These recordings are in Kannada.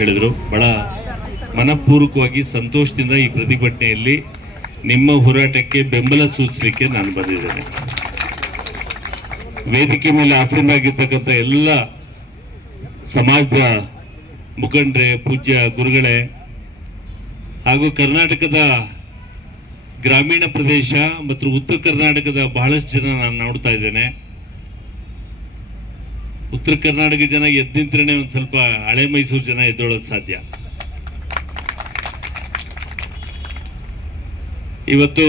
ಹೇಳಿದ್ರು. ಬಹಳ ಮನಪೂರ್ವಕವಾಗಿ ಸಂತೋಷದಿಂದ ಈ ಪ್ರತಿಭಟನೆಯಲ್ಲಿ ನಿಮ್ಮ ಹೋರಾಟಕ್ಕೆ ಬೆಂಬಲ ಸೂಚಿಸಲಿಕ್ಕೆ ನಾನು ಬಂದಿದ್ದೇನೆ. ವೇದಿಕೆ ಮೇಲೆ ಆಸೀನರಾಗಿರ್ತಕ್ಕಂಥ ಎಲ್ಲ ಸಮಾಜದ ಮುಖಂಡರೇ, ಪೂಜ್ಯ ಗುರುಗಳೇ ಹಾಗೂ ಕರ್ನಾಟಕದ ಗ್ರಾಮೀಣ ಪ್ರದೇಶ ಮತ್ತು ಉತ್ತರ ಕರ್ನಾಟಕದ ಬಹಳಷ್ಟು ಜನ ನಾನು ನೋಡ್ತಾ ಇದ್ದೇನೆ. ಉತ್ತರ ಕರ್ನಾಟಕ ಜನ ಎದ್ದು ನಿಂತ್ರೆ ಒಂದು ಸ್ವಲ್ಪ ಹಳೆ ಮೈಸೂರು ಜನ ಎದ್ದೊಳೋದು ಸಾಧ್ಯ. ಇವತ್ತು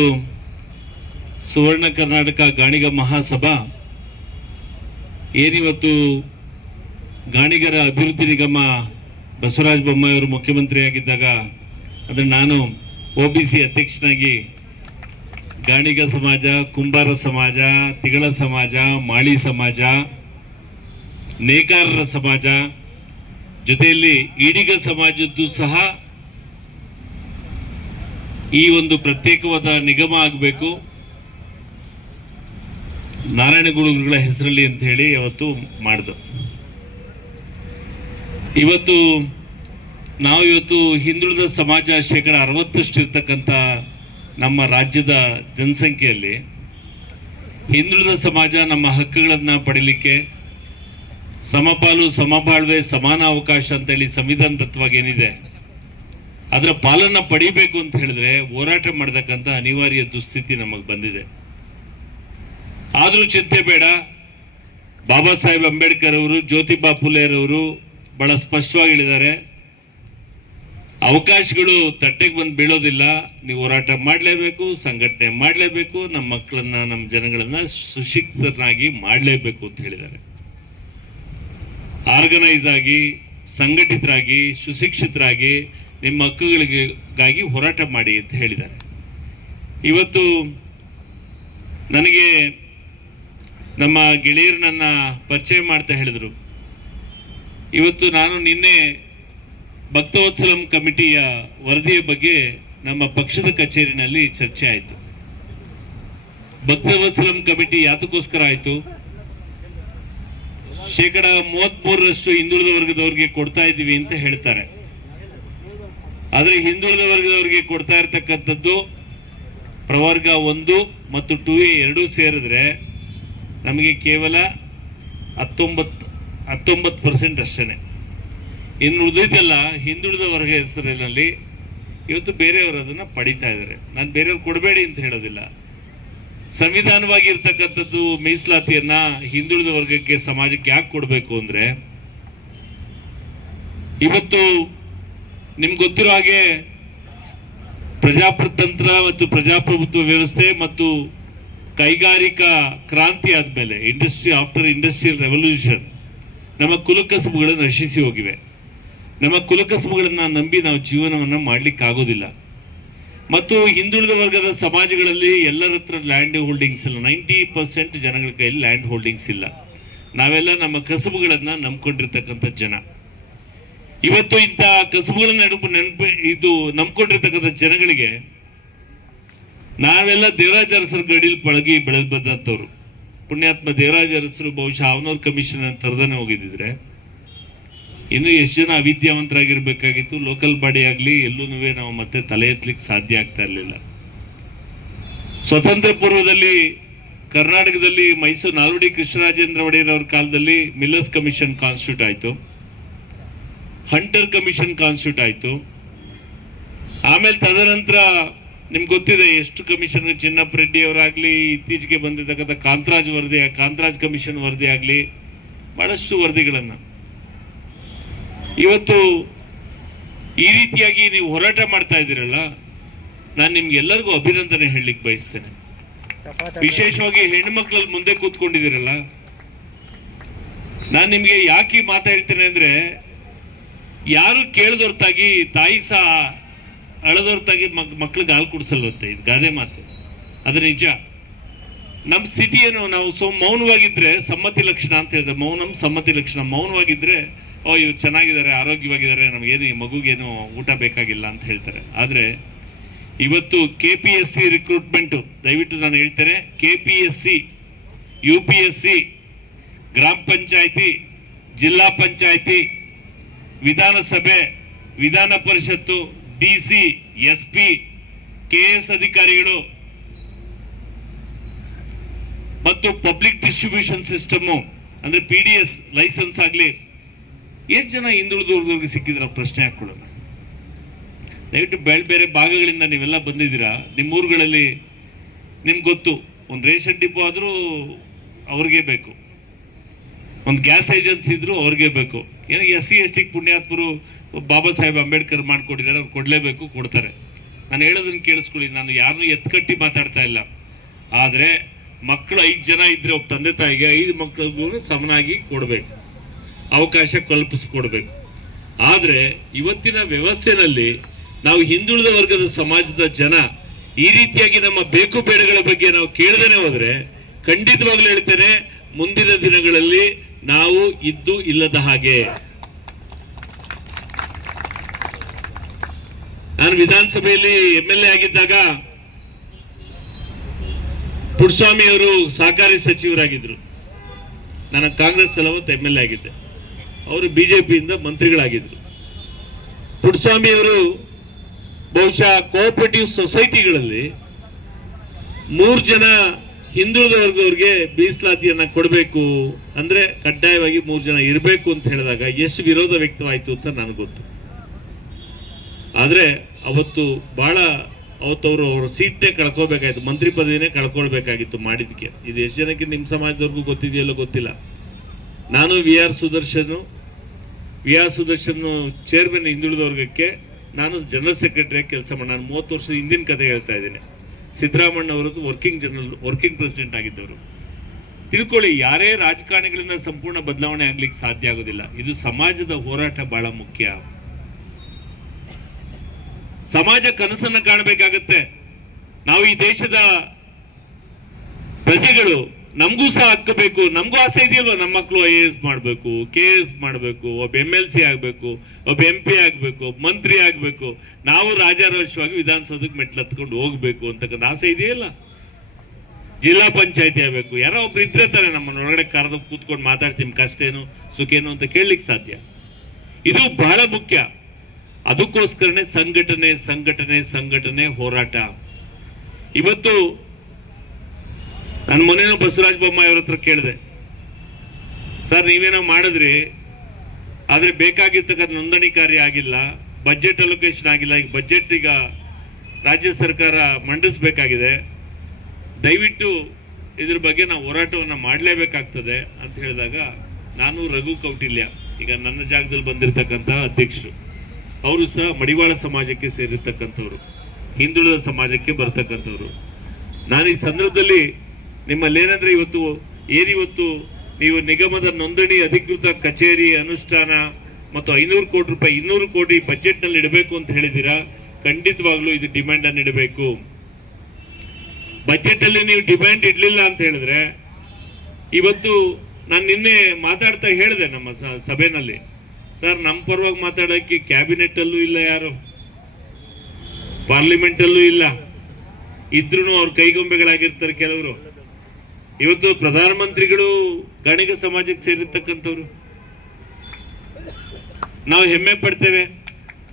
ಸುವರ್ಣ ಕರ್ನಾಟಕ ಗಾಣಿಗ ಮಹಾಸಭಾ ಏನಿವತ್ತು ಗಾಣಿಗರ ಅಭಿವೃದ್ಧಿ ನಿಗಮ ಬಸವರಾಜ ಬೊಮ್ಮಾಯಿ ಅವರು ಮುಖ್ಯಮಂತ್ರಿಯಾಗಿದ್ದಾಗ ಅಂದ್ರೆ ನಾನು OBC ಅಧ್ಯಕ್ಷನಾಗಿ ಗಾಣಿಗ ಸಮಾಜ, ಕುಂಬಾರ ಸಮಾಜ, ತಿಗಳ ಸಮಾಜ, ಮಾಳಿ ಸಮಾಜ, ನೇಕಾರರ ಸಮಾಜ ಜೊತೆಯಲ್ಲಿ ಈಡಿಗ ಸಮಾಜದ್ದು ಸಹ ಈ ಒಂದು ಪ್ರತ್ಯೇಕವಾದ ನಿಗಮ ಆಗಬೇಕು ನಾರಾಯಣಗುರುಗಳ ಹೆಸರಲ್ಲಿ ಅಂತ ಹೇಳಿ ಅವತ್ತು ಮಾಡಿದ್ರು. ಇವತ್ತು ಹಿಂದುಳಿದ ಸಮಾಜ 60% ಇರ್ತಕ್ಕಂಥ ನಮ್ಮ ರಾಜ್ಯದ ಜನಸಂಖ್ಯೆಯಲ್ಲಿ ಹಿಂದುಳಿದ ಸಮಾಜ ನಮ್ಮ ಹಕ್ಕುಗಳನ್ನ ಪಡಿಲಿಕ್ಕೆ ಸಮಪಾಲು, ಸಮಬಾಳ್ವೆ, ಸಮಾನ ಅವಕಾಶ ಅಂತೇಳಿ ಸಂವಿಧಾನ ತತ್ವವಾಗಿ ಏನಿದೆ ಅದರ ಪಾಲನ್ನ ಪಡಿಬೇಕು ಅಂತ ಹೇಳಿದ್ರೆ ಹೋರಾಟ ಮಾಡತಕ್ಕಂಥ ಅನಿವಾರ್ಯ ದುಸ್ಥಿತಿ ನಮಗೆ ಬಂದಿದೆ. ಆದ್ರೂ ಚಿಂತೆ ಬೇಡ. ಬಾಬಾ ಸಾಹೇಬ್ ಅಂಬೇಡ್ಕರ್ ಅವರು, ಜ್ಯೋತಿಬಾ ಫುಲೆರವರು ಬಹಳ ಸ್ಪಷ್ಟವಾಗಿ ಹೇಳಿದ್ದಾರೆ, ಅವಕಾಶಗಳು ತಟ್ಟೆಗೆ ಬಂದು ಬೀಳೋದಿಲ್ಲ, ನೀವು ಹೋರಾಟ ಮಾಡಲೇಬೇಕು, ಸಂಘಟನೆ ಮಾಡಲೇಬೇಕು, ನಮ್ಮ ಮಕ್ಕಳನ್ನ, ನಮ್ಮ ಜನಗಳನ್ನ ಸುಶಿಕ್ಷಿತರಾಗಿ ಮಾಡಲೇಬೇಕು ಅಂತ ಹೇಳಿದ್ದಾರೆ. ಆರ್ಗನೈಸ್ ಆಗಿ, ಸಂಘಟಿತರಾಗಿ, ಸುಶಿಕ್ಷಿತರಾಗಿ ನಿಮ್ಮ ಹಕ್ಕುಗಳಿಗಾಗಿ ಹೋರಾಟ ಮಾಡಿ ಅಂತ ಹೇಳಿದ್ದಾರೆ. ಇವತ್ತು ನನಗೆ ನಮ್ಮ ಗೆಳೆಯರು ನನ್ನ ಪರಿಚಯ ಮಾಡ್ತಾ ಹೇಳಿದ್ರು. ಇವತ್ತು ನಾನು ನಿನ್ನೆ ಭಕ್ತವತ್ಸಲಂ ಕಮಿಟಿಯ ವರದಿಯ ಬಗ್ಗೆ ನಮ್ಮ ಪಕ್ಷದ ಕಚೇರಿನಲ್ಲಿ ಚರ್ಚೆ ಆಯಿತು. ಭಕ್ತವತ್ಸಲಂ ಕಮಿಟಿ ಯಾತಕ್ಕೋಸ್ಕರ ಆಯಿತು? 33% ಹಿಂದುಳಿದ ವರ್ಗದವರಿಗೆ ಕೊಡ್ತಾ ಇದ್ದೀವಿ ಅಂತ ಹೇಳ್ತಾರೆ. ಆದ್ರೆ ಹಿಂದುಳಿದ ವರ್ಗದವರಿಗೆ ಕೊಡ್ತಾ ಇರ್ತಕ್ಕಂಥದ್ದು ಪ್ರವರ್ಗ 1 ಮತ್ತು 2A ಎರಡೂ ಸೇರಿದ್ರೆ ನಮಗೆ ಕೇವಲ 19% ಅಷ್ಟೇ. ಇನ್ನು ಉಳಿದಿದ್ದೆಲ್ಲ ಹಿಂದುಳಿದ ವರ್ಗ ಹೆಸರಿನಲ್ಲಿ ಇವತ್ತು ಬೇರೆಯವರು ಅದನ್ನ ಪಡಿತಾ ಇದ್ದಾರೆ. ನಾನು ಬೇರೆಯವ್ರು ಕೊಡಬೇಡಿ ಅಂತ ಹೇಳೋದಿಲ್ಲ. ಸಂವಿಧಾನವಾಗಿ ಇರ್ತಕ್ಕಂಥದ್ದು ಮೀಸಲಾತಿಯನ್ನ ಹಿಂದುಳಿದ ವರ್ಗಕ್ಕೆ, ಸಮಾಜಕ್ಕೆ ಯಾಕೆ ಕೊಡಬೇಕು ಅಂದ್ರೆ, ಇವತ್ತು ನಿಮ್ಗೆ ಗೊತ್ತಿರೋ ಹಾಗೆ ಪ್ರಜಾಪ್ರತಂತ್ರ ಮತ್ತು ಪ್ರಜಾಪ್ರಭುತ್ವ ವ್ಯವಸ್ಥೆ ಮತ್ತು ಕೈಗಾರಿಕಾ ಕ್ರಾಂತಿ ಆದ್ಮೇಲೆ ಆಫ್ಟರ್ ಇಂಡಸ್ಟ್ರಿಯಲ್ ರೆವಲ್ಯೂಷನ್ ನಮ್ಮ ಕುಲಕಸಬುಗಳನ್ನು ನಶಿಸಿ ಹೋಗಿವೆ. ನಮ್ಮ ಕುಲಕಸಬುಗಳನ್ನ ನಂಬಿ ನಾವು ಜೀವನವನ್ನ ಮಾಡ್ಲಿಕ್ಕೆ ಆಗೋದಿಲ್ಲ. ಮತ್ತು ಹಿಂದುಳಿದ ವರ್ಗದ ಸಮಾಜಗಳಲ್ಲಿ ಎಲ್ಲರ ಹತ್ರ ಲ್ಯಾಂಡ್ ಹೋಲ್ಡಿಂಗ್ಸ್ ಇಲ್ಲ. 90% ಜನಗಳ ಕೈಯಲ್ಲಿ ಲ್ಯಾಂಡ್ ಹೋಲ್ಡಿಂಗ್ಸ್ ಇಲ್ಲ. ನಾವೆಲ್ಲ ನಮ್ಮ ಕಸಬುಗಳನ್ನ ನಂಬ್ಕೊಂಡಿರ್ತಕ್ಕಂಥ ಜನ. ಇವತ್ತು ಇಂಥ ಕಸಬುಗಳನ್ನ ನಂಬ್ಕೊಂಡಿರ್ತಕ್ಕಂಥ ಜನಗಳಿಗೆ ನಾವೆಲ್ಲ ದೇವರಾಜ ಅರಸರ ಗಡಿಲಿ ಪಳಗಿ ಬೆಳೆದು ಬಂದಂಥವ್ರು. ಪುಣ್ಯಾತ್ಮ ದೇವರಾಜ ಅರಸರು ಬಹುಶಃ ಅವನವ್ರ ಕಮಿಷನ್ ತರದನೆ ಹೋಗಿದ್ದಿದ್ರೆ ಇನ್ನು ಎಷ್ಟು ಜನ ಅವಿದ್ಯಾವಂತರಾಗಿರ್ಬೇಕಾಗಿತ್ತು. ಲೋಕಲ್ ಬಾಡಿ ಆಗ್ಲಿ ಎಲ್ಲೂ ನಾವು ಮತ್ತೆ ತಲೆ ಎತ್ತಲಿಕ್ಕೆ ಸಾಧ್ಯ ಆಗ್ತಾ ಇರಲಿಲ್ಲ. ಸ್ವತಂತ್ರ ಪೂರ್ವದಲ್ಲಿ ಕರ್ನಾಟಕದಲ್ಲಿ ಮೈಸೂರು ನಾಲ್ವಡಿ ಕೃಷ್ಣರಾಜೇಂದ್ರ ಒಡೆಯರ್ ಅವರ ಕಾಲದಲ್ಲಿ ಮಿಲ್ಲರ್ಸ್ ಕಮಿಷನ್ ಕಾನ್ಸ್ಟಿಟ್ಯೂಟ್ ಆಯ್ತು, ಹಂಟರ್ ಕಮಿಷನ್ ಕಾನ್ಸ್ಟಿಟ್ಯೂಟ್ ಆಯ್ತು. ಆಮೇಲೆ ತದನಂತರ ನಿಮ್ಗೆ ಗೊತ್ತಿದೆ ಎಷ್ಟು ಕಮಿಷನ್, ಚಿನ್ನಪ್ಪ ರೆಡ್ಡಿ ಅವರಾಗ್ಲಿ, ಇತ್ತೀಚೆಗೆ ಬಂದಿರತಕ್ಕಂಥ ಕಾಂತರಾಜ್ ಕಮಿಷನ್ ವರದಿ ಆಗ್ಲಿ, ಬಹಳಷ್ಟು ವರದಿಗಳನ್ನ ಇವತ್ತು ಈ ರೀತಿಯಾಗಿ ನೀವು ಹೋರಾಟ ಮಾಡ್ತಾ ಇದ್ದೀರಲ್ಲ, ನಾನು ನಿಮ್ಗೆ ಎಲ್ಲರಿಗೂ ಅಭಿನಂದನೆ ಹೇಳಲಿಕ್ಕೆ ಬಯಸ್ತೇನೆ. ವಿಶೇಷವಾಗಿ ಹೆಣ್ಮಕ್ಳಲ್ಲಿ ಮುಂದೆ ಕೂತ್ಕೊಂಡಿದ್ದೀರಲ್ಲ, ನಾನು ನಿಮ್ಗೆ ಯಾಕೆ ಮಾತಾಡ್ತೇನೆ ಅಂದ್ರೆ, ಯಾರು ಕೇಳದೊರ್ತಾಗಿ ತಾಯಿ ಸಹ ಅಳದೊರ್ತಾಗಿ ಮಕ್ಳಿಗೆ ಹಾಲು ಕುಡಿಸಲ್ವಂತೆ. ಇದು ಗಾದೆ ಮಾತು, ಅದು ನಿಜ. ನಮ್ಮ ಸ್ಥಿತಿ ಏನು, ನಾವು ಮೌನವಾಗಿದ್ರೆ ಸಮ್ಮತಿ ಲಕ್ಷಣ ಅಂತ ಹೇಳಿದ್ರೆ, ಮೌನಂ ಸಮ್ಮತಿ ಲಕ್ಷಣ. ಮೌನವಾಗಿದ್ರೆ ಇವ್ರು ಚೆನ್ನಾಗಿದ್ದಾರೆ, ಆರೋಗ್ಯವಾಗಿದ್ದಾರೆ, ನಮಗೇನು ಈ ಮಗುಗೇನು ಊಟ ಬೇಕಾಗಿಲ್ಲ ಅಂತ ಹೇಳ್ತಾರೆ. ಆದ್ರೆ ಇವತ್ತು KPSC ರಿಕ್ರೂಟ್ಮೆಂಟ್, ದಯವಿಟ್ಟು ನಾನು ಹೇಳ್ತೇನೆ, KPSC, UPSC, ಗ್ರಾಮ ಪಂಚಾಯತಿ, ಜಿಲ್ಲಾ ಪಂಚಾಯತಿ, ವಿಧಾನಸಭೆ, ವಿಧಾನ ಪರಿಷತ್ತು, ಡಿಸಿ, ಎಸ್ಪಿ, ಕೆಎಸ್ ಅಧಿಕಾರಿಗಳು ಮತ್ತು ಪಬ್ಲಿಕ್ ಡಿಸ್ಟ್ರಿಬ್ಯೂಷನ್ ಸಿಸ್ಟಮ್ ಅಂದ್ರೆ PDS ಲೈಸೆನ್ಸ್ ಆಗ್ಲಿ ಎಷ್ಟು ಜನ ಹಿಂದುಳಿದವ್ರಿಗೆ ಸಿಕ್ಕಿದ್ರ ಪ್ರಶ್ನೆ ಹಾಕೊಳ್ಳೋಣ. ದಯವಿಟ್ಟು ಬೇರೆ ಭಾಗಗಳಿಂದ ನೀವೆಲ್ಲ ಬಂದಿದ್ದೀರಾ. ನಿಮ್ಮ ಊರುಗಳಲ್ಲಿ ನಿಮ್ಗೆ ಗೊತ್ತು, ಒಂದು ರೇಷನ್ ಡಿಪೋ ಆದ್ರೂ ಅವ್ರಿಗೆ ಬೇಕು, ಒಂದು ಗ್ಯಾಸ್ ಏಜೆನ್ಸಿ ಇದ್ರು ಅವ್ರಿಗೆ ಬೇಕು. ಏನೋ SC ST ಪುಣ್ಯಾತ್ಮರು ಬಾಬಾ ಸಾಹೇಬ್ ಅಂಬೇಡ್ಕರ್ ಮಾಡ್ಕೊಟ್ಟಿದ್ದಾರೆ, ಅವ್ರು ಕೊಡ್ಲೇಬೇಕು, ಕೊಡ್ತಾರೆ. ನಾನು ಹೇಳೋದನ್ನ ಕೇಳಿಸ್ಕೊಳ್ಳಿ, ನಾನು ಯಾರನ್ನೂ ಎತ್ಕಟ್ಟಿ ಮಾತಾಡ್ತಾ ಇಲ್ಲ. ಆದ್ರೆ ಮಕ್ಕಳು 5 ಜನ ಇದ್ರೆ ಒಬ್ಬ ತಂದೆ ತಾಯಿಗೆ 5 ಮಕ್ಕಳಿಗೂ ಸಮನಾಗಿ ಕೊಡ್ಬೇಕು, ಅವಕಾಶ ಕಲ್ಪಿಸ್ಕೊಡ್ಬೇಕು. ಆದ್ರೆ ಇವತ್ತಿನ ವ್ಯವಸ್ಥೆನಲ್ಲಿ ನಾವು ಹಿಂದುಳಿದ ವರ್ಗದ ಸಮಾಜದ ಜನ ಈ ರೀತಿಯಾಗಿ ನಮ್ಮ ಬೇಕು ಬೇಡಗಳ ಬಗ್ಗೆ ನಾವು ಕೇಳದೇನೆ ಹೋದ್ರೆ ಖಂಡಿತವಾಗ್ಲೂ ಹೇಳ್ತೇನೆ, ಮುಂದಿನ ದಿನಗಳಲ್ಲಿ ನಾವು ಇದ್ದು ಇಲ್ಲದ ಹಾಗೆ. ನಾನು ವಿಧಾನಸಭೆಯಲ್ಲಿ MLA ಆಗಿದ್ದಾಗ ಪುಟ್ಟಸ್ವಾಮಿ ಅವರು ಸಹಕಾರಿ ಸಚಿವರಾಗಿದ್ರು. ನಾನು ಕಾಂಗ್ರೆಸ್ ಅವತ್ತು MLA ಆಗಿದ್ದೆ, ಅವರು ಬಿಜೆಪಿಯಿಂದ ಮಂತ್ರಿಗಳಾಗಿದ್ರು. ಪುಟ್ಟಸ್ವಾಮಿ ಅವರು ಬಹುಶಃ ಕೋಆಪರೇಟಿವ್ ಸೊಸೈಟಿಗಳಲ್ಲಿ 3 ಜನ ಹಿಂದುಳಿದ ವರ್ಗದವ್ರಿಗೆ ಮೀಸಲಾತಿಯನ್ನ ಕೊಡಬೇಕು ಅಂದ್ರೆ ಕಡ್ಡಾಯವಾಗಿ 3 ಜನ ಇರಬೇಕು ಅಂತ ಹೇಳಿದಾಗ ಎಷ್ಟು ವಿರೋಧ ವ್ಯಕ್ತವಾಯಿತು ಅಂತ ನನಗೆ ಗೊತ್ತು. ಆದ್ರೆ ಅವತ್ತು ಅವತ್ತವರು ಅವರ ಸೀಟ್ನೇ ಕಳ್ಕೋಬೇಕಾಯ್ತು, ಮಂತ್ರಿ ಪದವಿನೇ ಕಳ್ಕೊಳ್ಬೇಕಾಗಿತ್ತು ಮಾಡಿದ್ಕೆ. ಇದು ಎಷ್ಟು ಜನಕ್ಕೆ ನಿಮ್ಮ ಸಮಾಜದವ್ರಿಗೂ ಗೊತ್ತಿದೆಯಲ್ಲೋ ಗೊತ್ತಿಲ್ಲ. ನಾನು ವಿ ಆರ್ ಸುದರ್ಶನ್ ಚೇರ್ಮನ್ ಹಿಂದುಳಿದ ವರ್ಗಕ್ಕೆ ನಾನು ಜನರಲ್ ಸೆಕ್ರೆಟರಿ ಕೆಲಸ ಮಾಡಿ, ನಾನು 30 ವರ್ಷದ ಹಿಂದಿನ ಕಥೆ ಹೇಳ್ತಾ ಇದ್ದೇನೆ. ಸಿದ್ದರಾಮಣ್ಣ ಅವರದ್ದು ವರ್ಕಿಂಗ್ ಪ್ರೆಸಿಡೆಂಟ್ ಆಗಿದ್ದವರು. ತಿಳ್ಕೊಳ್ಳಿ, ಯಾರೇ ರಾಜಕಾರಣಿಗಳಿಂದ ಸಂಪೂರ್ಣ ಬದಲಾವಣೆ ಆಗ್ಲಿಕ್ಕೆ ಸಾಧ್ಯ ಆಗೋದಿಲ್ಲ. ಇದು ಸಮಾಜದ ಹೋರಾಟ ಬಹಳ ಮುಖ್ಯ. ಸಮಾಜ ಕನಸನ್ನ ಕಾಣಬೇಕಾಗತ್ತೆ. ನಾವು ಈ ದೇಶದ ಪ್ರಜೆಗಳು, ನಮಗೂ ಸಹ ಹಕ್ಕು ಬೇಕು. ನಮಗೂ ಆಸೆ ಇದೆಯಲ್ವ, ನಮ್ಮ ಮಕ್ಕಳು IAS ಮಾಡಬೇಕು, KS ಮಾಡಬೇಕು, ಒಬ್ಬ MLC ಆಗ್ಬೇಕು, ಒಬ್ಬ MP ಆಗ್ಬೇಕು, ಮಂತ್ರಿ ಆಗ್ಬೇಕು, ನಾವು ರಾಜಾರೋಷವಾಗಿ ವಿಧಾನಸೌಧಕ್ಕೆ ಮೆಟ್ಲು ಹತ್ಕೊಂಡು ಹೋಗ್ಬೇಕು ಅಂತಕ್ಕಂಥ ಆಸೆ ಇದೆಯಲ್ಲ. ಜಿಲ್ಲಾ ಪಂಚಾಯತಿ ಆಗ್ಬೇಕು, ಯಾರೋ ಒಬ್ರು ಇದ್ರೆ ತಾನೆ ನಮ್ಮನ್ನ ಒಳಗಡೆ ಕರೆದು ಕೂತ್ಕೊಂಡು ಮಾತಾಡ್ತೀನಿ, ಕಷ್ಟ ಏನು ಸುಖೇನು ಅಂತ ಕೇಳಲಿಕ್ಕೆ ಸಾಧ್ಯ. ಇದು ಬಹಳ ಮುಖ್ಯ. ಅದಕ್ಕೋಸ್ಕರನೇ ಸಂಘಟನೆ ಹೋರಾಟ. ಇವತ್ತು ನಾನು ಮೊನ್ನೆನೂ ಬಸವರಾಜ ಬೊಮ್ಮಾಯಿ ಅವ್ರ ಹತ್ರ ಕೇಳಿದೆ, ಸರ್ ನೀವೇನೋ ಮಾಡಿದ್ರಿ, ಆದ್ರೆ ಬೇಕಾಗಿರ್ತಕ್ಕಂಥ ನೋಂದಣಿ ಕಾರ್ಯ ಆಗಿಲ್ಲ, ಬಜೆಟ್ ಅಲೋಕೇಶನ್ ಆಗಿಲ್ಲ, ಈಗ ಬಜೆಟ್ ಈಗ ರಾಜ್ಯ ಸರ್ಕಾರ ಮಂಡಿಸಬೇಕಾಗಿದೆ, ದಯವಿಟ್ಟು ಇದ್ರ ಬಗ್ಗೆ ನಾವು ಹೋರಾಟವನ್ನ ಮಾಡಲೇಬೇಕಾಗ್ತದೆ ಅಂತ ಹೇಳಿದಾಗ, ನಾನು ರಘು ಕೌಟಿಲ್ಯ ಈಗ ನನ್ನ ಜಾಗದಲ್ಲಿ ಬಂದಿರತಕ್ಕಂಥ ಅಧ್ಯಕ್ಷರು, ಅವರು ಸಹ ಮಡಿವಾಳ ಸಮಾಜಕ್ಕೆ ಸೇರಿರ್ತಕ್ಕಂಥವ್ರು, ಹಿಂದುಳಿದ ಸಮಾಜಕ್ಕೆ ಬರ್ತಕ್ಕಂಥವ್ರು. ನಾನು ಈ ಸಂದರ್ಭದಲ್ಲಿ ನಿಮ್ಮಲ್ಲಿ ಏನಂದ್ರೆ, ಇವತ್ತು ನೀವು ನಿಗಮದ ನೋಂದಣಿ ಅಧಿಕೃತ ಕಚೇರಿ ಅನುಷ್ಠಾನ ಮತ್ತು 500 ಕೋಟಿ ರೂಪಾಯಿ 200 ಕೋಟಿ ಬಜೆಟ್ ನಲ್ಲಿ ಇಡಬೇಕು ಅಂತ ಹೇಳಿದ್ದೀರಾ. ಖಂಡಿತವಾಗ್ಲೂ ಇದು ಡಿಮ್ಯಾಂಡ್ ಅನ್ನು ಇಡಬೇಕು. ಬಜೆಟ್ ಅಲ್ಲಿ ನೀವು ಡಿಮ್ಯಾಂಡ್ ಇಡ್ಲಿಲ್ಲ ಅಂತ ಹೇಳಿದ್ರೆ, ಇವತ್ತು ನಾನು ನಿನ್ನೆ ಮಾತಾಡ್ತಾ ಹೇಳಿದೆ ನಮ್ಮ ಸಭೆನಲ್ಲಿ, ಸರ್ ನಮ್ಮ ಪರವಾಗಿ ಮಾತಾಡೋಕ್ಕೆ ಕ್ಯಾಬಿನೆಟ್ ಅಲ್ಲೂ ಇಲ್ಲ, ಯಾರು ಪಾರ್ಲಿಮೆಂಟ್ ಅಲ್ಲೂ ಇಲ್ಲ, ಇದ್ರೂ ಅವ್ರ ಕೈಗೊಂಬೆಗಳಾಗಿರ್ತಾರೆ ಕೆಲವರು. ಇವತ್ತು ಪ್ರಧಾನಮಂತ್ರಿಗಳು ಗಣಿಗ ಸಮಾಜಕ್ಕೆ ಸೇರಿರ್ತಕ್ಕಂಥವ್ರು. ನಾವು ಹೆಮ್ಮೆ ಪಡ್ತೇವೆ.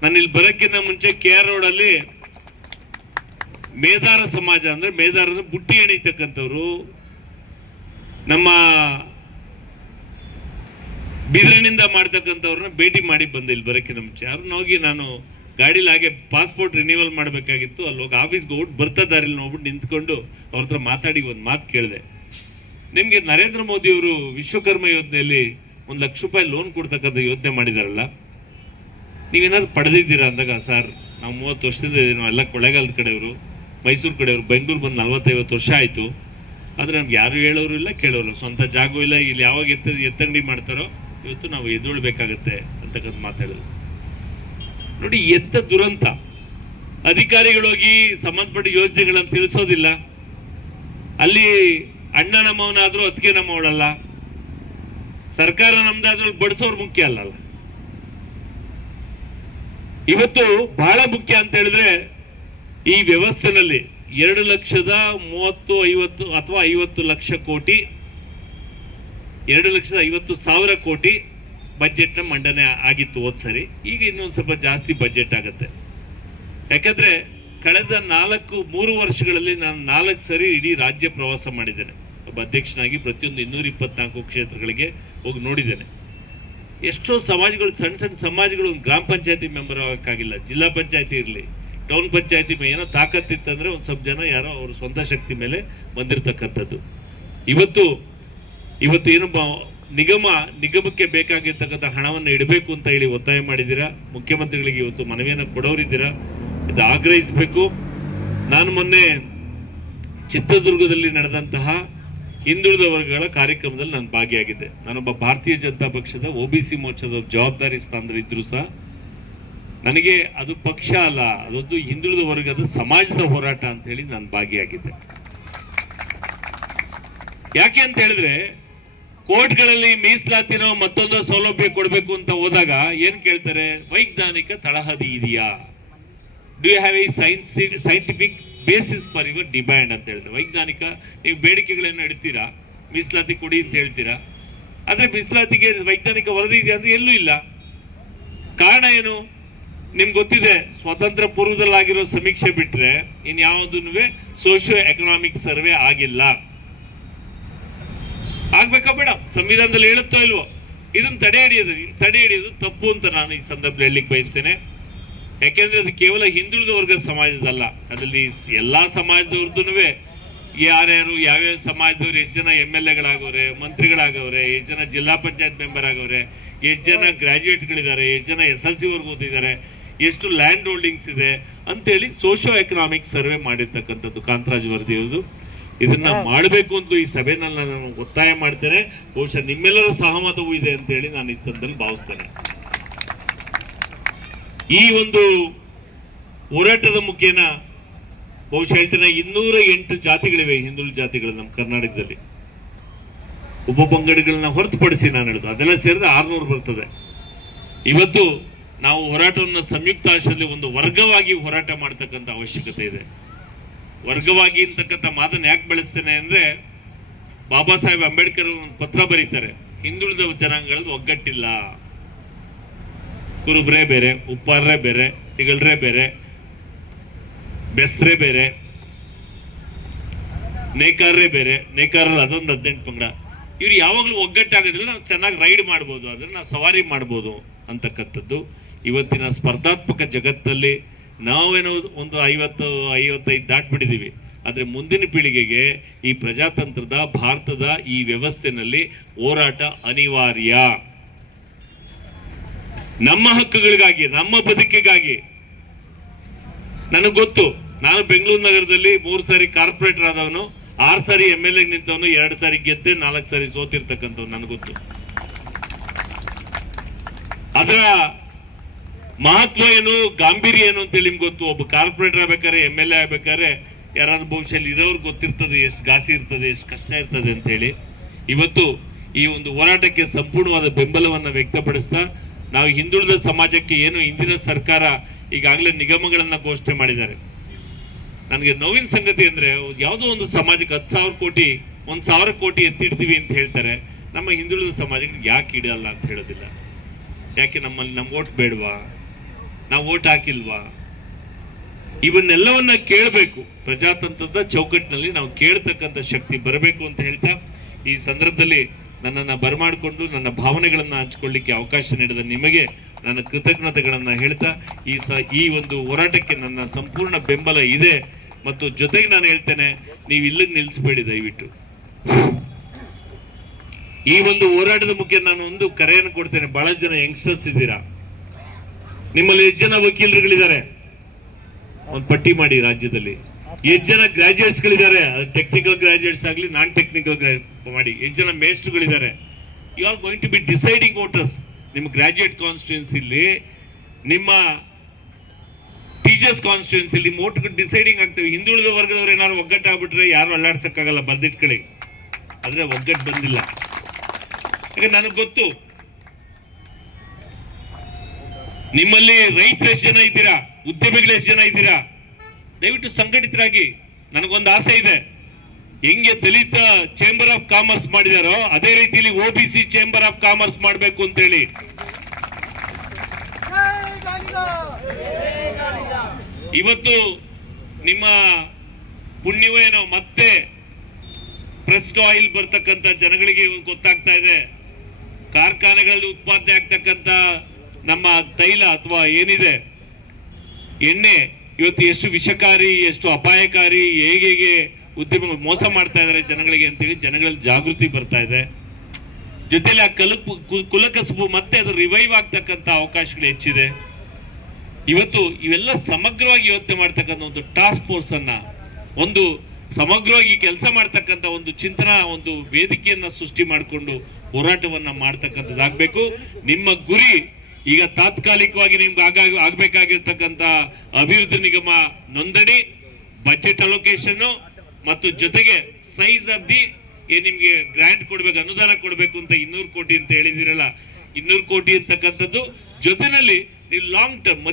ನಾನು ಇಲ್ಲಿ ಬರೋಕ್ಕಿಂತ ಮುಂಚೆ KR ರೋಡ್ ಅಲ್ಲಿ ಮೇದಾರ ಸಮಾಜ ಅಂದ್ರೆ ಮೇದಾರನ ಬುಟ್ಟಿ ಎಣಿತಕ್ಕಂಥವ್ರು, ನಮ್ಮ ಬಿದಿರಿನಿಂದ ಮಾಡ್ತಕ್ಕಂಥವ್ರನ್ನ ಭೇಟಿ ಮಾಡಿ ಬಂದೆ ಇಲ್ಲಿ ಬರೋಕ್ಕಿಂತ ಮುಂಚೆ. ಅವ್ರನ್ನ ಹೋಗಿ ನಾನು ಗಾಡಿಲಿ ಹಾಗೆ ಪಾಸ್ಪೋರ್ಟ್ ರಿನ್ಯೂವಲ್ ಮಾಡಬೇಕಾಗಿತ್ತು, ಅಲ್ಲಿ ಹೋಗಿ ಆಫೀಸ್ಗೆ ಹೋಗ್ಬಿಟ್ಟು ಬರ್ತಾ ದಾರಿಲಿ ನೋಡ್ಬಿಟ್ಟು ನಿಂತ್ಕೊಂಡು ಅವ್ರ ಹತ್ರ ಮಾತಾಡಿ ಒಂದು ಮಾತು ಕೇಳಿದೆ. ನಿಮ್ಗೆ ನರೇಂದ್ರ ಮೋದಿ ಅವರು ವಿಶ್ವಕರ್ಮ ಯೋಜನೆಯಲ್ಲಿ 1 ಲಕ್ಷ ರೂಪಾಯಿ ಲೋನ್ ಕೊಡ್ತಕ್ಕಂಥ ಯೋಜನೆ ಮಾಡಿದಾರಲ್ಲ, ನೀವೇನಾದ್ರು ಪಡೆದಿದ್ದೀರಾ ಅಂದಾಗ, ಸರ್ ನಾವು 30 ವರ್ಷದಿಂದ ಇದೀವಿ, ಎಲ್ಲ ಕೊಳ್ಳೇಗಾಲದ ಕಡೆಯವರು, ಮೈಸೂರು ಕಡೆಯವರು, ಬೆಂಗಳೂರು ಬಂದು 40-50 ವರ್ಷ ಆಯ್ತು. ಆದ್ರೆ ನಮ್ಗೆ ಯಾರು ಹೇಳೋರು ಇಲ್ಲ, ಕೇಳೋರು, ಸ್ವಂತ ಜಾಗ ಇಲ್ಲ, ಇಲ್ಲಿ ಯಾವಾಗ ಎತ್ತಂಗಡಿ ಮಾಡ್ತಾರೋ ಇವತ್ತು ನಾವು ಎದುಳ್ಬೇಕಾಗತ್ತೆ ಅಂತಕ್ಕಂಥ ಮಾತಾಡೋದು ನೋಡಿ. ಎತ್ತ ದುರಂತ. ಅಧಿಕಾರಿಗಳೋಗಿ ಸಂಬಂಧಪಟ್ಟ ಯೋಜನೆಗಳನ್ನು ತಿಳಿಸೋದಿಲ್ಲ. ಅಲ್ಲಿ ಅಣ್ಣ ನಮ್ಮವನಾದ್ರೂ ಅತ್ತಿಗೆ ನಮ್ಮವಳಲ್ಲ, ಸರ್ಕಾರ ನಮ್ದಾದ್ರೂ ಬಡಿಸೋರು ಮುಖ್ಯ ಅಲ್ಲಲ್ಲ. ಇವತ್ತು ಬಹಳ ಮುಖ್ಯ ಅಂತ ಹೇಳಿದ್ರೆ, ಈ ವ್ಯವಸ್ಥೆನಲ್ಲಿ 2,30,50 ಅಥವಾ 50 ಲಕ್ಷ ಕೋಟಿ, 2,50,000 ಕೋಟಿ ಬಜೆಟ್ನ ಮಂಡನೆ ಆಗಿತ್ತು ಹೋದ್ ಸರಿ. ಈಗ ಇನ್ನೊಂದು ಸ್ವಲ್ಪ ಜಾಸ್ತಿ ಬಜೆಟ್ ಆಗುತ್ತೆ. ಯಾಕಂದ್ರೆ ಕಳೆದ 3 ವರ್ಷಗಳಲ್ಲಿ ನಾನು 4 ಸರಿ ಇಡೀ ರಾಜ್ಯ ಪ್ರವಾಸ ಮಾಡಿದ್ದೇನೆ. ಒಬ್ಬ ಅಧ್ಯಕ್ಷನಾಗಿ ಪ್ರತಿಯೊಂದು 224 ಕ್ಷೇತ್ರಗಳಿಗೆ ಹೋಗಿ ನೋಡಿದ್ದೇನೆ. ಎಷ್ಟೋ ಸಮಾಜಗಳು, ಸಣ್ಣ ಸಣ್ಣ ಸಮಾಜಗಳು ಗ್ರಾಮ ಪಂಚಾಯತಿ ಮೆಂಬರ್ ಆಗಕ್ಕಾಗಿಲ್ಲ. ಜಿಲ್ಲಾ ಪಂಚಾಯತಿ ಇರಲಿ, ಟೌನ್ ಪಂಚಾಯತಿ ಏನೋ ತಾಕತ್ತಿತ್ತಂದ್ರೆ ಒಂದು ಸ್ವಲ್ಪ ಜನ ಯಾರೋ ಅವ್ರ ಸ್ವಂತ ಶಕ್ತಿ ಮೇಲೆ ಬಂದಿರತಕ್ಕಂಥದ್ದು. ಇವತ್ತು ಏನು ನಿಗಮಕ್ಕೆ ಬೇಕಾಗಿರ್ತಕ್ಕಂಥ ಹಣವನ್ನು ಇಡಬೇಕು ಅಂತ ಹೇಳಿ ಒತ್ತಾಯ ಮಾಡಿದ್ದೀರಾ. ಮುಖ್ಯಮಂತ್ರಿಗಳಿಗೆ ಇವತ್ತು ಮನವಿಯನ್ನು ಕೊಡೋರಿದ್ದೀರಾ, ಇದು ಆಗ್ರಹಿಸಬೇಕು. ನಾನು ಮೊನ್ನೆ ಚಿತ್ರದುರ್ಗದಲ್ಲಿ ನಡೆದಂತಹ ಹಿಂದುಳಿದ ವರ್ಗಗಳ ಕಾರ್ಯಕ್ರಮದಲ್ಲಿ ನಾನು ಭಾಗಿಯಾಗಿದ್ದೆ. ನಾನೊಬ್ಬ ಭಾರತೀಯ ಜನತಾ ಪಕ್ಷದ OBC ಮೋರ್ಚಾದ ಜವಾಬ್ದಾರಿ ಸ್ಥಾನದಲ್ಲಿ ಇದ್ರು ಸಹ ನನಗೆ ಅದು ಪಕ್ಷ ಅಲ್ಲ, ಅದೊಂದು ಹಿಂದುಳಿದ ವರ್ಗದ ಸಮಾಜದ ಹೋರಾಟ ಅಂತ ಹೇಳಿ ನಾನು ಭಾಗಿಯಾಗಿದ್ದೆ. ಯಾಕೆ ಅಂತ ಹೇಳಿದ್ರೆ, ಕೋರ್ಟ್ಗಳಲ್ಲಿ ಮೀಸಲಾತಿನೋ ಮತ್ತೊಂದು ಸೌಲಭ್ಯ ಕೊಡಬೇಕು ಅಂತ ಹೋದಾಗ ಏನ್ ಕೇಳ್ತಾರೆ, ವೈಜ್ಞಾನಿಕ ತಳಹದಿ ಇದೆಯಾ, do you have a scientific basis for your demand ಅಂತ ಹೇಳಿದ್ರೆ. ವೈಜ್ಞಾನಿಕ ನೀವು ಬೇಡಿಕೆಗಳನ್ನು ಇಡ್ತೀರಾ, ಮೀಸಲಾತಿ ಕೊಡಿ ಅಂತ ಹೇಳ್ತೀರಾ, ಆದ್ರೆ ಮೀಸಲಾತಿಗೆ ವೈಜ್ಞಾನಿಕ ವರದಿ ಇದೆಯಾ ಅಂದ್ರೆ ಎಲ್ಲೂ ಇಲ್ಲ. ಕಾರಣ ಏನು ನಿಮ್ಗೆ ಗೊತ್ತಿದೆ. ಸ್ವತಂತ್ರ ಪೂರ್ವದಲ್ಲಾಗಿರೋ ಸಮೀಕ್ಷೆ ಬಿಟ್ರೆ ಇನ್ಯಾವುದೂ ಸೋಶಿಯೋ ಎಕನಾಮಿಕ್ ಸರ್ವೆ ಆಗಿಲ್ಲ. ಆಗ್ಬೇಕಾ ಬೇಡ, ಸಂವಿಧಾನದಲ್ಲಿ ಹೇಳುತ್ತೋ ಇಲ್ವೋ. ಇದನ್ನ ತಡೆ ಹಿಡಿಯೋದು ತಪ್ಪು ಅಂತ ನಾನು ಈ ಸಂದರ್ಭದಲ್ಲಿ ಹೇಳಲಿಕ್ಕೆ ಬಯಸ್ತೇನೆ. ಯಾಕೆಂದ್ರೆ ಅದು ಕೇವಲ ಹಿಂದುಳಿದ ವರ್ಗದ ಸಮಾಜದಲ್ಲ, ಅದರಲ್ಲಿ ಎಲ್ಲಾ ಸಮಾಜದವ್ರದ್ದು ಯಾರ್ಯಾರು ಯಾವ್ಯಾವ ಸಮಾಜದವ್ರು ಎಷ್ಟು ಜನ MLAಗಳಾಗವ್ರೆ, ಮಂತ್ರಿಗಳಾಗವ್ರೆ, ಎಷ್ಟು ಜನ ಜಿಲ್ಲಾ ಪಂಚಾಯತ್ ಮೆಂಬರ್ ಆಗವ್ರೆ, ಎಷ್ಟು ಜನ ಗ್ರಾಜುಯೇಟ್ಗಳಿದ್ದಾರೆ, ಎಷ್ಟು ಜನ SLC ವರ್ಗು ಓದಿದ್ದಾರೆ, ಎಷ್ಟು ಲ್ಯಾಂಡ್ ಹೋಲ್ಡಿಂಗ್ಸ್ ಇದೆ ಅಂತೇಳಿ ಸೋಶಿಯೋ ಎಕನಾಮಿಕ್ ಸರ್ವೆ ಮಾಡಿರ್ತಕ್ಕಂಥದ್ದು ಕಾಂತರಾಜ್ ವರದಿಯದು. ಇದನ್ನ ಮಾಡಬೇಕು ಅಂತ ಈ ಸಭೆನಲ್ಲಿ ನಾನು ಒತ್ತಾಯ ಮಾಡ್ತೇನೆ. ಬಹುಶಃ ನಿಮ್ಮೆಲ್ಲರ ಸಹಮತವೂ ಇದೆ ಅಂತ ಹೇಳಿ ನಾನು ಈ ಸಂದರ್ಭದಲ್ಲಿ ಭಾವಿಸ್ತೇನೆ. ಈ ಒಂದು ಹೋರಾಟದ ಮುಖೇನ ಬಹುಶಃ ಹೇಳ್ತೇನೆ 208 ಜಾತಿಗಳಿವೆ, ಹಿಂದುಳಿದ ಜಾತಿಗಳು ನಮ್ಮ ಕರ್ನಾಟಕದಲ್ಲಿ. ಉಪಪಂಗಡಗಳನ್ನ ಹೊರತುಪಡಿಸಿ ನಾನು ಹೇಳುದು, ಅದೆಲ್ಲ ಸೇರಿದ್ರೆ 600 ಬರ್ತದೆ. ಇವತ್ತು ನಾವು ಹೋರಾಟವನ್ನು ಸಂಯುಕ್ತ ಆಶ್ರಯದಲ್ಲಿ ಒಂದು ವರ್ಗವಾಗಿ ಹೋರಾಟ ಮಾಡ್ತಕ್ಕಂಥ ಅವಶ್ಯಕತೆ ಇದೆ. ವರ್ಗವಾಗಿ ಅಂತಕ್ಕಂಥ ಮಾತನ್ನು ಯಾಕೆ ಬಳಸ್ತೇನೆ ಅಂದ್ರೆ, ಬಾಬಾ ಸಾಹೇಬ್ ಅಂಬೇಡ್ಕರ್ ಒಂದು ಪತ್ರ ಬರೀತಾರೆ, ಹಿಂದುಳಿದ ಜನಾಂಗಗಳದ್ದು ಒಗ್ಗಟ್ಟಿಲ್ಲ, ಕುರುಬ್ರೇ ಬೇರೆ, ಉಪ್ಪಾರರೇ ಬೇರೆ, ತಿಗಳರೇ ಬೇರೆ, ಬೆಸ್ತ್ರೆ ಬೇರೆ, ನೇಕಾರರೇ ಬೇರೆ, ನೇಕಾರರು ಅದೊಂದು 18 ಪಂಗಡ. ಇವ್ರು ಯಾವಾಗ್ಲೂ ಒಗ್ಗಟ್ಟಾಗೋದಿಲ್ಲ, ನಾವು ಚೆನ್ನಾಗಿ ರೈಡ್ ಮಾಡ್ಬೋದು, ಅದನ್ನ ನಾವು ಸವಾರಿ ಮಾಡ್ಬೋದು ಅಂತಕ್ಕಂಥದ್ದು. ಇವತ್ತಿನ ಸ್ಪರ್ಧಾತ್ಮಕ ಜಗತ್ತಲ್ಲಿ ನಾವೇನೋ ಒಂದು 50-55 ದಾಟ್ಬಿಟ್ಟಿದೀವಿ. ಆದ್ರೆ ಮುಂದಿನ ಪೀಳಿಗೆಗೆ ಈ ಪ್ರಜಾತಂತ್ರದ ಭಾರತದ ಈ ವ್ಯವಸ್ಥೆನಲ್ಲಿ ಹೋರಾಟ ಅನಿವಾರ್ಯ. ನಮ್ಮ ಹಕ್ಕುಗಳಿಗಾಗಿ, ನಮ್ಮ ಬದುಕಿಗಾಗಿ. ನನಗೆ ಗೊತ್ತು, ನಾನು ಬೆಂಗಳೂರು ನಗರದಲ್ಲಿ 3 ಸಾರಿ ಕಾರ್ಪೊರೇಟರ್ ಆದವನು, 6 ಸಾರಿ MLA ನಿಂತವನು, 2 ಸಾರಿ ಗೆದ್ದೆ, 4 ಸಾರಿ ಸೋತಿರ್ತಕ್ಕಂಥವ್ನು. ನನಗೆ ಗೊತ್ತು ಅದರ ಮಹತ್ವ ಏನು, ಗಾಂಭೀರ್ಯ ಏನು ಅಂತೇಳಿ ನಿಮ್ಗೆ ಗೊತ್ತು. ಒಬ್ಬ ಕಾರ್ಪೊರೇಟರ್ ಆಗ್ಬೇಕಾದ್ರೆ, MLA ಆಗ್ಬೇಕಾದ್ರೆ ಯಾರಾದ್ರೂ ಬಹುಶಃ ಇರೋರ್ಗೆ ಗೊತ್ತಿರ್ತದೆ ಎಷ್ಟು ಘಾಸಿ ಇರ್ತದೆ, ಎಷ್ಟು ಕಷ್ಟ ಇರ್ತದೆ ಅಂತ ಹೇಳಿ. ಇವತ್ತು ಈ ಒಂದು ಹೋರಾಟಕ್ಕೆ ಸಂಪೂರ್ಣವಾದ ಬೆಂಬಲವನ್ನ ವ್ಯಕ್ತಪಡಿಸ್ತಾ, ನಾವು ಹಿಂದುಳಿದ ಸಮಾಜಕ್ಕೆ ಏನು ಇಂದಿನ ಸರ್ಕಾರ ಈಗಾಗಲೇ ನಿಗಮಗಳನ್ನ ಘೋಷಣೆ ಮಾಡಿದ್ದಾರೆ. ನನಗೆ ನೋವಿನ ಸಂಗತಿ ಅಂದ್ರೆ, ಯಾವುದೋ ಒಂದು ಸಮಾಜಕ್ಕೆ 10,000 ಕೋಟಿ 1,000 ಕೋಟಿ ಎತ್ತಿಡ್ತೀವಿ ಅಂತ ಹೇಳ್ತಾರೆ, ನಮ್ಮ ಹಿಂದುಳಿದ ಸಮಾಜಕ್ಕೆ ಯಾಕೆ ಇಡಲ್ಲ ಅಂತ ಹೇಳೋದಿಲ್ಲ. ಯಾಕೆ ನಮ್ಮಲ್ಲಿ ನಮ್ಮ ಓಟ್ ಬೇಡವಾ, ನಾವು ಓಟ್ ಹಾಕಿಲ್ವಾ? ಇವನ್ನೆಲ್ಲವನ್ನ ಕೇಳಬೇಕು. ಪ್ರಜಾತಂತ್ರದ ಚೌಕಟ್ಟಿನಲ್ಲಿ ನಾವು ಕೇಳ್ತಕ್ಕಂಥ ಶಕ್ತಿ ಬರಬೇಕು ಅಂತ ಹೇಳ್ತಾ, ಈ ಸಂದರ್ಭದಲ್ಲಿ ನನ್ನನ್ನು ಬರಮಾಡಿಕೊಂಡು ನನ್ನ ಭಾವನೆಗಳನ್ನ ಹಂಚಿಕೊಳ್ಳಿಕ್ಕೆ ಅವಕಾಶ ನೀಡಿದ ನಿಮಗೆ ನನ್ನ ಕೃತಜ್ಞತೆಗಳನ್ನ ಹೇಳ್ತಾ, ಈ ಒಂದು ಹೋರಾಟಕ್ಕೆ ನನ್ನ ಸಂಪೂರ್ಣ ಬೆಂಬಲ ಇದೆ. ಮತ್ತು ಜೊತೆಗೆ ನಾನು ಹೇಳ್ತೇನೆ, ನೀವು ಇಲ್ಲಿಗೆ ನಿಲ್ಲಿಸಬೇಡಿ ದಯವಿಟ್ಟು. ಈ ಒಂದು ಹೋರಾಟದ ಮುಖ್ಯ ನಾನು ಒಂದು ಕರೆಯನ್ನು ಕೊಡ್ತೇನೆ. ಬಹಳ ಜನ ಯಂಗ್ಸ್ಟರ್ಸ್ ಇದ್ದೀರಾ, ನಿಮ್ಮಲ್ಲಿ ಎಷ್ಟು ಜನ ವಕೀಲರುಗಳಿದ್ದಾರೆ ಒಂದು ಪಟ್ಟಿ ಮಾಡಿ. ರಾಜ್ಯದಲ್ಲಿ ಎಷ್ಟು ಜನ ಗ್ರಾಜುಯೇಟ್ಸ್ ಗಳಿದ್ದಾರೆ, ಟೆಕ್ನಿಕಲ್ ಗ್ರಾಜುಯೇಟ್ಸ್ ಆಗಲಿ, ನಾನ್ ಟೆಕ್ನಿಕಲ್ ಮಾಡಿ. ಎಷ್ಟು ಜನ ಮೇಸ್ಟ್ರುಗಳಿದ್ದಾರೆ. You are going to be deciding voters. ನಿಮ್ಮ ಗ್ರಾಜುಯೇಟ್ ಕಾನ್ಸ್ಟಿಟ್ಯೂನ್ಸಿಲಿ, ನಿಮ್ಮ ಟೀಚರ್ಸ್ ಕಾನ್ಸ್ಟಿಟ್ಯೂನ್ಸಿಲಿ ನಿಮ್ಮ ವೋಟ್ಗಳು ಡಿಸೈಡಿಂಗ್ ಆಗ್ತವೆ. ಹಿಂದುಳಿದ ವರ್ಗದವ್ರು ಏನಾದ್ರು ಒಗ್ಗಟ್ಟಾಗ್ಬಿಟ್ರೆ ಯಾರು ಅಲ್ಲಾಡ್ಸಕ್ಕಾಗಲ್ಲ, ಬರ್ದಿಟ್ಕೊಳ್ಳಿ. ಆದ್ರೆ ಒಗ್ಗಟ್ಟು ಬಂದಿಲ್ಲ. ಈಗ ನನಗೆ ಗೊತ್ತು, ನಿಮ್ಮಲ್ಲಿ ರೈತರು ಎಷ್ಟು ಜನ ಇದ್ದೀರಾ, ಉದ್ಯಮಿಗಳು ಎಷ್ಟು ಜನ ಇದ್ದೀರಾ, ದಯವಿಟ್ಟು ಸಂಘಟಿತರಾಗಿ. ನನಗೊಂದು ಆಸೆ ಇದೆ, ಹೆಂಗೆ ದಲಿತ ಚೇಂಬರ್ ಆಫ್ ಕಾಮರ್ಸ್ ಮಾಡಿದಾರೋ ಅದೇ ರೀತಿಯಲ್ಲಿ OBC ಚೇಂಬರ್ ಆಫ್ ಕಾಮರ್ಸ್ ಮಾಡಬೇಕು ಅಂತೇಳಿ ಇವತ್ತು ನಿಮ್ಮ ಪುಣ್ಯವೇನೋ ಮತ್ತೆ ಪ್ರೆಸ್ಡ್ ಆಯಿಲ್ ಬರ್ತಕ್ಕಂಥ ಜನಗಳಿಗೆ ಗೊತ್ತಾಗ್ತಾ ಇದೆ. ಕಾರ್ಖಾನೆಗಳಲ್ಲಿ ಉತ್ಪಾದನೆ ಆಗ್ತಕ್ಕಂಥ ನಮ್ಮ ತೈಲ ಅಥವಾ ಏನಿದೆ ಎಣ್ಣೆ ಇವತ್ತು ಎಷ್ಟು ವಿಷಕಾರಿ, ಎಷ್ಟು ಅಪಾಯಕಾರಿ, ಹೇಗೆ ಉದ್ಯಮ ಮೋಸ ಮಾಡ್ತಾ ಇದ್ದಾರೆ ಜನಗಳಿಗೆ ಅಂತೇಳಿ ಜನಗಳಲ್ಲಿ ಜಾಗೃತಿ ಬರ್ತಾ ಇದೆ. ಜೊತೆಲಿ ಆ ಕುಲಕಸಬು ಮತ್ತೆ ಅದು ರಿವೈವ್ ಆಗ್ತಕ್ಕಂಥ ಅವಕಾಶಗಳು ಹೆಚ್ಚಿದೆ. ಇವತ್ತು ಇವೆಲ್ಲ ಸಮಗ್ರವಾಗಿ ಯೋಚನೆ ಮಾಡ್ತಕ್ಕಂಥ ಒಂದು ಟಾಸ್ಕ್ ಫೋರ್ಸ್ ಅನ್ನ, ಒಂದು ಸಮಗ್ರವಾಗಿ ಕೆಲಸ ಮಾಡ್ತಕ್ಕಂಥ ಒಂದು ಚಿಂತನಾ, ಒಂದು ವೇದಿಕೆಯನ್ನ ಸೃಷ್ಟಿ ಮಾಡಿಕೊಂಡು ಹೋರಾಟವನ್ನ ಮಾಡ್ತಕ್ಕಂಥದ್ದಾಗಬೇಕು. ನಿಮ್ಮ ಗುರಿ ಈಗ ತಾತ್ಕಾಲಿಕವಾಗಿ ನಿಮ್ಗೆ ಆಗ್ಬೇಕಾಗಿರ್ತಕ್ಕಂಥ ಅಭಿವೃದ್ಧಿ ನಿಗಮ ನೋಂದಣಿ, ಬಜೆಟ್ ಅಲೋಕೇಶನ್ ಮತ್ತು ಜೊತೆಗೆ ಸೈಜ್ ಆಫ್ ದಿ ನಿಮ್ಗೆ ಗ್ರಾಂಟ್ ಕೊಡ್ಬೇಕು, ಅನುದಾನ ಕೊಡ್ಬೇಕು ಅಂತ 200 ಕೋಟಿ ಅಂತ ಹೇಳಿದಿರಲ್ಲ, 200 ಕೋಟಿ ಅಂತಕ್ಕಂಥದ್ದು. ಜೊತೆನಲ್ಲಿ ನೀವು ಲಾಂಗ್ ಟರ್ಮ್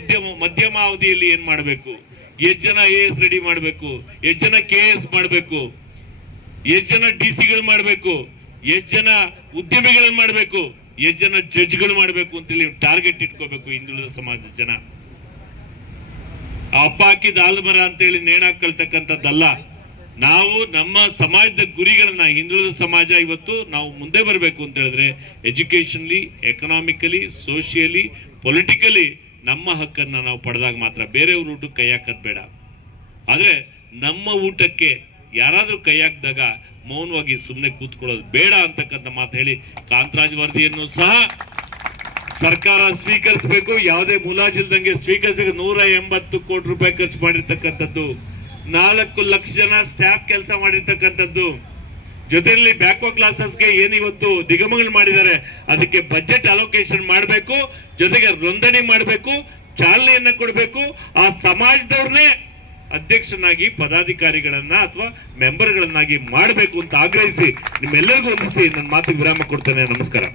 ಮಧ್ಯಮ ಅವಧಿಯಲ್ಲಿ ಏನ್ ಮಾಡಬೇಕು, ಎಷ್ಟು ಜನ AS ರೆಡಿ ಮಾಡಬೇಕು, ಎಷ್ಟು ಜನ KS ಮಾಡಬೇಕು, ಎಷ್ಟು ಜನ DC ಮಾಡಬೇಕು, ಎಷ್ಟು ಜನ ಉದ್ಯಮಿಗಳನ್ನ ಮಾಡಬೇಕು, ಎಷ್ಟು ಜನ ಜಡ್ಜ್ಗಳು ಮಾಡಬೇಕು ಅಂತೇಳಿ ಟಾರ್ಗೆಟ್ ಇಟ್ಕೋಬೇಕು. ಹಿಂದುಳಿದ ಸಮಾಜದ ಜನ ಅಪ್ಪ ಹಾಕಿದ ಆಲ್ಮರ ಅಂತೇಳಿ ನೇಣಾಕಳ್ತಕ್ಕಂಥದ್ದಲ್ಲ. ನಾವು ನಮ್ಮ ಸಮಾಜದ ಗುರಿಗಳನ್ನ, ಹಿಂದುಳಿದ ಸಮಾಜ ಇವತ್ತು ನಾವು ಮುಂದೆ ಬರಬೇಕು ಅಂತ ಹೇಳಿದ್ರೆ ಎಜುಕೇಶನ್ಲಿ, ಎಕನಾಮಿಕಲಿ, ಸೋಷಿಯಲಿ, ಪೊಲಿಟಿಕಲಿ ನಮ್ಮ ಹಕ್ಕನ್ನ ನಾವು ಪಡೆದಾಗ ಮಾತ್ರ. ಬೇರೆಯವ್ರ ಊಟಕ್ಕೆ ಕೈ ಹಾಕೋದ್ ಬೇಡ. ಆದ್ರೆ ನಮ್ಮ ಊಟಕ್ಕೆ ಯಾರಾದ್ರೂ ಕೈ ಹಾಕಿದಾಗ ಮೌನವಾಗಿ ಸುಮ್ಮನೆ ಕೂತ್ಕೊಳ್ಳೋದು ಬೇಡ ಅಂತಕ್ಕಂಥ ಮಾತು ಹೇಳಿ, ಕಾಂತರಾಜ್ ವರದಿಯನ್ನು ಸಹ ಸರ್ಕಾರ ಸ್ವೀಕರಿಸಬೇಕು. ಯಾವುದೇ ಮುಲಾಜಿಲ್ದಂಗೆ ಸ್ವೀಕರಿಸಬೇಕು. 180 ಕೋಟಿ ರೂಪಾಯಿ ಖರ್ಚು ಮಾಡಿರ್ತಕ್ಕಂಥದ್ದು, 4 ಲಕ್ಷ ಜನ ಸ್ಟಾಫ್ ಕೆಲಸ ಮಾಡಿರ್ತಕ್ಕಂಥದ್ದು, ಜೊತೆಯಲ್ಲಿ ಬ್ಯಾಕ್ವರ್ಡ್ ಕ್ಲಾಸಸ್ಗೆ ಏನಿವತ್ತು ನಿಗಮಗಳು ಮಾಡಿದ್ದಾರೆ ಅದಕ್ಕೆ ಬಜೆಟ್ ಅಲೋಕೇಶನ್ ಮಾಡಬೇಕು, ಜೊತೆಗೆ ನೋಂದಣಿ ಮಾಡಬೇಕು, ಚಾಲನೆಯನ್ನ ಕೊಡಬೇಕು. ಆ ಸಮಾಜದವ್ರನ್ನೇ ಅಧ್ಯಕ್ಷನಾಗಿ ಪದಾಧಿಕಾರಿಗಳನ್ನ ಅಥವಾ ಮೆಂಬರ್ಗಳನ್ನಾಗಿ ಮಾಡಬೇಕು ಅಂತ ಆಗ್ರಹಿಸಿ ನಿಮ್ಮೆಲ್ಲರಿಗೂ ಹೊಂದಿಸಿ ನನ್ನ ಮಾತಿಗೆ ವಿರಾಮ ಕೊಡ್ತೇನೆ. ನಮಸ್ಕಾರ.